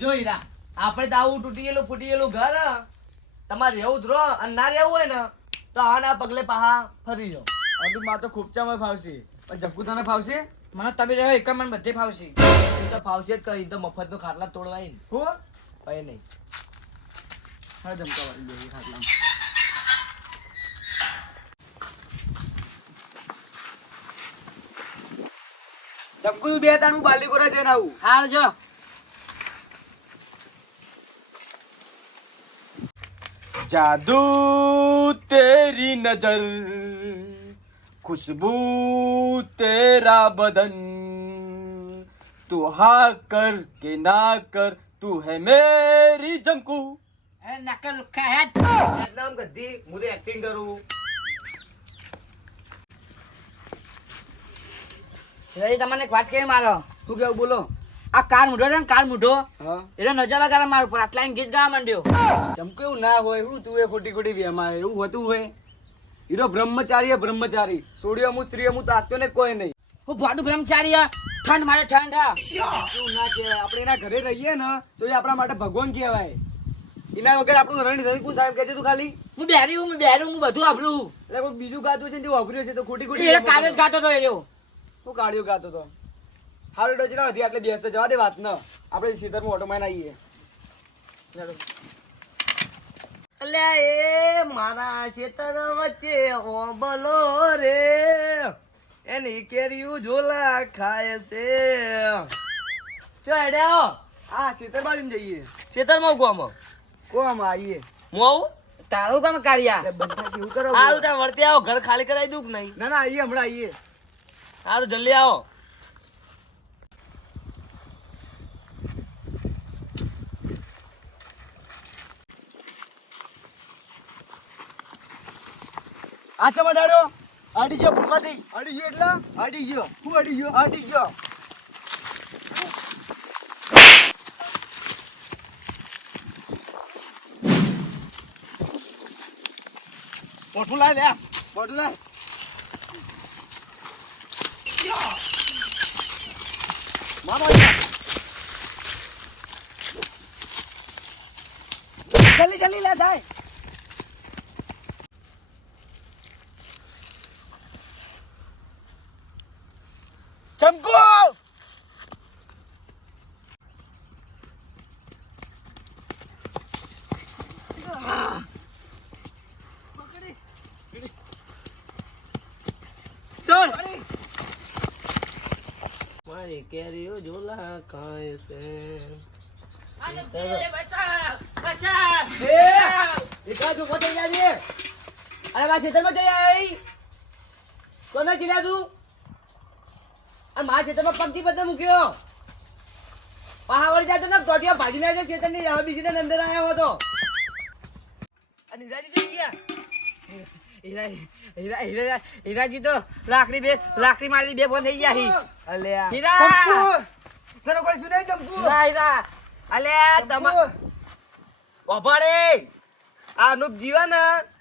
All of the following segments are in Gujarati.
જો હીરા આપણે તો આવું તૂટી ગયેલું ફૂટી ગયેલું ઘર તમારે રહેવું જ રહો. અને ના રહેવું હોય ને તો આના પગલે પાહા ફરી જાઓ. અડું માં તો ખૂબચામાં ફાવશે. પણ જપકુ તને ફાવશે? મને તમે રહ્યો એક મને બધે ફાવશે. એ તો ફાવશે જ કહી તો મફત ખાટલા તોડવાય ને. હું? કઈ નહીં. હા જમકા વાળી જોઈએ ખાટલા. જમકુ બે તારું બાલીકોરા જઈને આવું. હાર જો. जादू तेरी नजर खुशबू तेरा बदन तू हाँ कर के ना कर तू है मेरी जमकू એ નકર લુખ્ખા હેડ નામ ગદ્દી હું એક્ટિંગ કરું રહી તમને એક વાત કેવી મારો તું કેવું બોલો આ કાર મૂઢો ને કાર મૂઢો. હા. એટલે નજારા ગાળા મારું પર આટલા ગીત ગાવા માંડ્યો. જમકુ એવું ના હોય હું તું એ ખોટી ખોટી વેમાં એવું હોતું હોય? હીરો બ્રહ્મચારી હે બ્રહ્મચારી. સોડિયો અમુક સ્ત્રીઓ અમુક તો ને કોઈ નહીં. હું ભાડું બ્રહ્મચારી ઠંડ મારે ઠંડ. એવું ના કહેવાય. આપણે એના ઘરે રહીએ ને તો એ આપણા માટે ભગવાન કહેવાય. એના વગર આપણું રણ થયું કોણ સાહેબ કહેજે તું ખાલી. હું બેરી હું બેરું હું બધું વાપરું એટલે કોઈ બીજું ગાતું છે ને જે વાપર્યું છે તો ખોટી ખોટી જ ગાતો હતો એ હું કાળિયો ગાતો તો હારું ડોચી ના હતી એટલે બેસે જવા દે વાત ન આપણે સીધરમાં ઓટો માં આવીએ. અલ્યા એ મારા શેતર વચ્ચે ઓબલો રે. એની કેરીયું ઝોલા ખાય છે. ચો એડ્યો આ સીતર બાજુ જઈએ. ખેતરમાં ઉગવામાં કોમ આવીએ? હું આવું? તારું કામ કાર્યા બધા કેવું કરો. સારું ત્યાં વર્તે આવો ઘર ખાલી કરાવી દઉં કે નહીં? ના ના આવીએ હમણાં આવીએ. સારું જલ્દી આવો. આ ચમા ડાળ્યો અડી ગયો ભૂલમાંથી અડી ગયો એટલે? અડી ગયો. હું અડી ગયો? અડી ગયો. મોઠું લાય લે. મોટું લાય. જલ્દી જલ્દી લે જાય ચમકુ સોર મારી કેરીઓ ઝોલા ખાય છે. મારા ખેતરમાં પગથી બધે મૂક્યો. પાહા વળી ને ટોટિયા ભાગીને આવ્યો ખેતરની હવે બીજી અંદર આવ્યો હતો. નિરાજી જોઈ ગયા. હીરા હીરા હીરા હીરાજી તો લાકડી બે લાકડી મારી બે બંધ થઈ ગયા હી. અલ્યા. હીરા! તને કોઈ સુનાય ચમકુ હીરા હીરા! અલ્યા તમા ઓભાડે આ અનુપ જીવન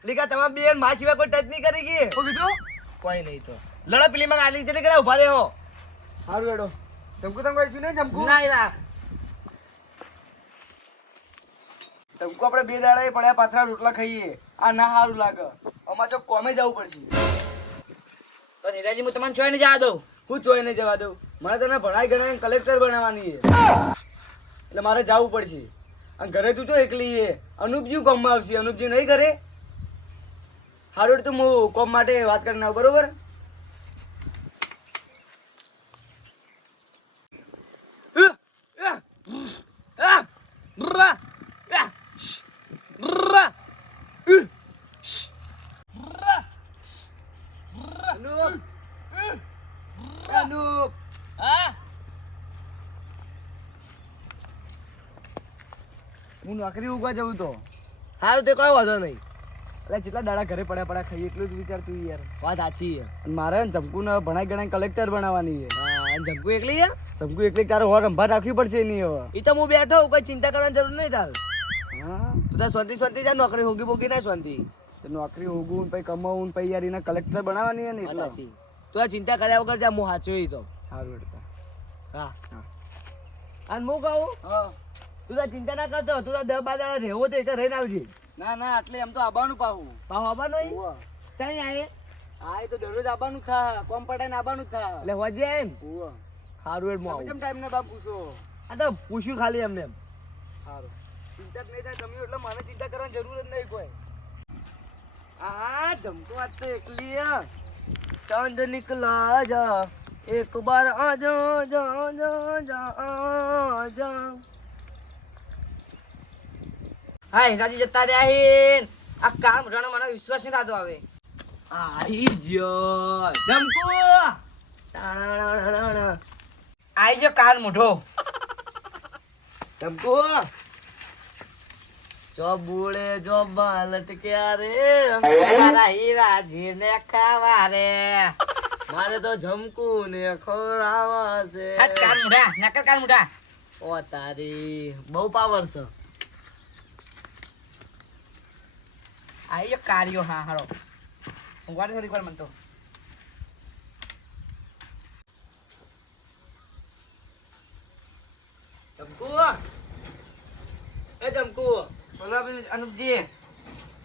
લીકા તમારા બેન મા સિવાય કોઈ ટચ નહીં કરી ગઈ. શું કીધું? કોઈ નહીં તો. લડા પેલી માં આલી છે કે ઊભા રે હો સારું હેડો. ચમકુ તને કોઈ ના હીરા. ચમકુ આપણે બે દાડા પડ્યા પાથરા રોટલા ખાઈએ. આ ના સારું લાગે. અમારે તો કોમે જવું પડશે. તો નિરાજી હું તમને જોઈને જવા દઉં. હું જોઈને જવા દઉં. મને તને ભણાઈ ગણાઈ કલેક્ટર બનાવવાની છે. એટલે મારે જવું પડશે. અને ઘરે તું તો એકલી છે. અનુપજી કોમમાં આવશે. અનુપજી નહીં ઘરે હારું તો હું કોમ માટે વાત કરીને આવું બરોબર? અનુપ. અનુપ. હું? નોકરી ઉગવા જવું તો. સારું તે કોઈ વાંધો નહીં. એટલે જેટલા દાડા ઘરે પડ્યા પડ્યા ખાઈ એટલું જ વિચાર તું યાર. વાત સાચી છે. મારે ચમકુ ને ભણાઈ ગણાઈ કલેક્ટર બનાવવાની છે. જમકુ એકલી છે? ચમકુ એકલી તારે હોર રંભા રાખવી પડશે નહીં હવે. એ તો હું બેઠો હું કોઈ ચિંતા કરવાની જરૂર નહીં તાર. હા. તું તાર શાંતિ શાંતિ જા નોકરી હોગી બોગી ના શાંતિ. નોકરી હોગું પછી કમાવું પછી યાર એના કલેક્ટર બનાવવાની ને એટલે. તું આ ચિંતા કર્યા વગર જા હું સાચો એ તો. સારું હા. હા. અને હું કહું? તું તો ચિંતા ના કરતો તું તો દસ બાર રહેવો તો એટલે રહીને આવજે. ના ના એટલે એમ તો આવવાનું પાહું. પાહું આવવાનું. ક્યાંય આયે? હા એ તો દરરોજ આવવાનું થા કોમ પટાઈને આવવાનું થા એટલે હોજે એમ. સારું એમ કેમ ટાઈમ ને બાપ પૂછો. આ તો પૂછ્યું ખાલી એમને એમ. સારું ચિંતા નહીં થાય તમે એટલે મને ચિંતા કરવાની જરૂર જ નહીં કોઈ. આ જમતો આજ તો એકલી. ચાંદ નીકળા જા. એક બાર આજો જા જા જા આજા હા હીરાજી જતા રહ્યા આહીન આ કામ રણ મને વિશ્વાસ નહીં થતો આવે. આઈ જો જમકો. આઈ ગયો કાન મોઢો. જમકુ. જો બુળે જો બાલટ ક્યારે? મારા હીરાજી ને ખાવા રે મારે તો જમકુ ને ખોરાવા છે હટ કાન મુડા નકર કાન મુડા ઓ તારી બહુ પાવર છે. આઈ કાર્યો હા હારો ઊંઘવા થોડી વાર મને તો જમકુ એ જમકુ બોલો અનુપજી.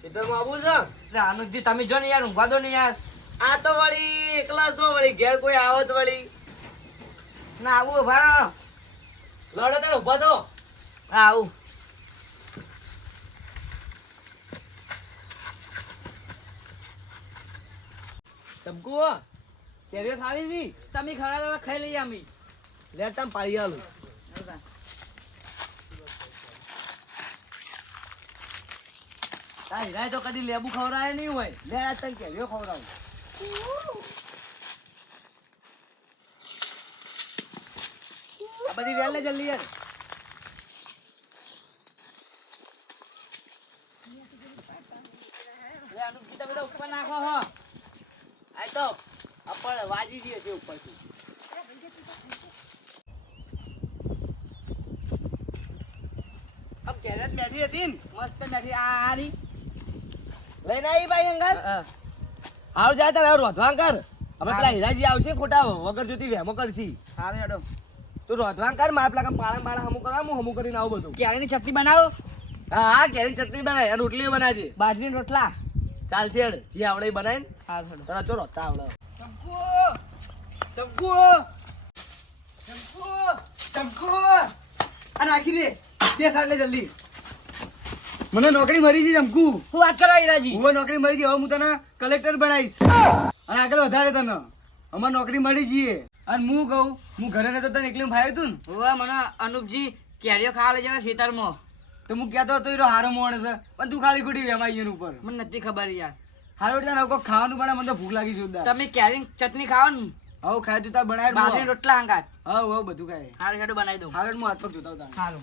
સીધરમાં આવું છે? એટલે અનુપજી તમે જો ને યાર ઊંઘવા દો ને યાર. આ તો વળી એકલા છો વળી ઘેર કોઈ આવત વળી. ના આવું ઊભા. લડો તને ઊભા થો. હા આવું. જમકુ કેરીઓ ખાવી છે? તમે ખરા ખાઈ લઈએ અમે. લે તમ પાડી આલું. તારી રાય તો કદી લેબુ ખવડાય નહીં હોય. લે આ તને કેરીઓ ખવડાવું. આ બધી વેલ લે જલ્દી યાર ઉપર નાખો હો. આ તો આપણ વાજી જઈએ છે ઉપરથી. આમ કેરેટ બેઠી હતી મસ્ત બેઠી. આ આરી લઈને આવી ભાઈ અંગર હા. આવ જા તારે રોધવાન કર. હવે પેલા હીરાજી આવશે ખોટા વગર જોતી વેમો કરશી. સારું હેડો. તું રોધવાન કર મારે પેલા પાળા પાળા હમું કરવા હું હમું કરીને આવું બધું. ક્યારેની ચટણી બનાવો. હા હા કેરી ચટણી બનાય અને રોટલી બનાવજે બાજરી રોટલા. ચાલશે હેડ. જે આવડે બનાવીને બનાય ને. હારું હેડો. તને ચો રોતા આવડે. ચમકુ ચમકુ ચમકુ ચમકુ આ નાખી દે. બે સાલે જલ્દી. મને નોકરી મળી ગઈ જમકુ હું વાત કરો ઈરાજી હું નોકરી મળી ગઈ હવે હું તને કલેક્ટર બનાવીશ. અને આગળ વધારે તને. અમાર નોકરી મળી જઈએ. અને હું કહું હું ઘરે નતો તને એકલી ફાવ્યું તું ને. હવે મને અનુપજી કેરીઓ ખાવા લઈ જાય ખેતરમાં તો હું કહેતો હતો એરો હારો મોણ છે. પણ તું ખાલી ખોટી વેમાઈ એની ઉપર. મને નથી ખબર યાર. હારો ત્યાં હવે ખાવાનું પણ મને તો ભૂખ લાગી જોરદાર તમે કેરી ચટણી ખાઓ ને. હવે ખાય તું તાર બનાવી બાજરીના રોટલા હંગાત હા હવે બધું ખાય. હારું હેડો બનાવી દઉં. હારો હું હાથ પર જોતા હારું.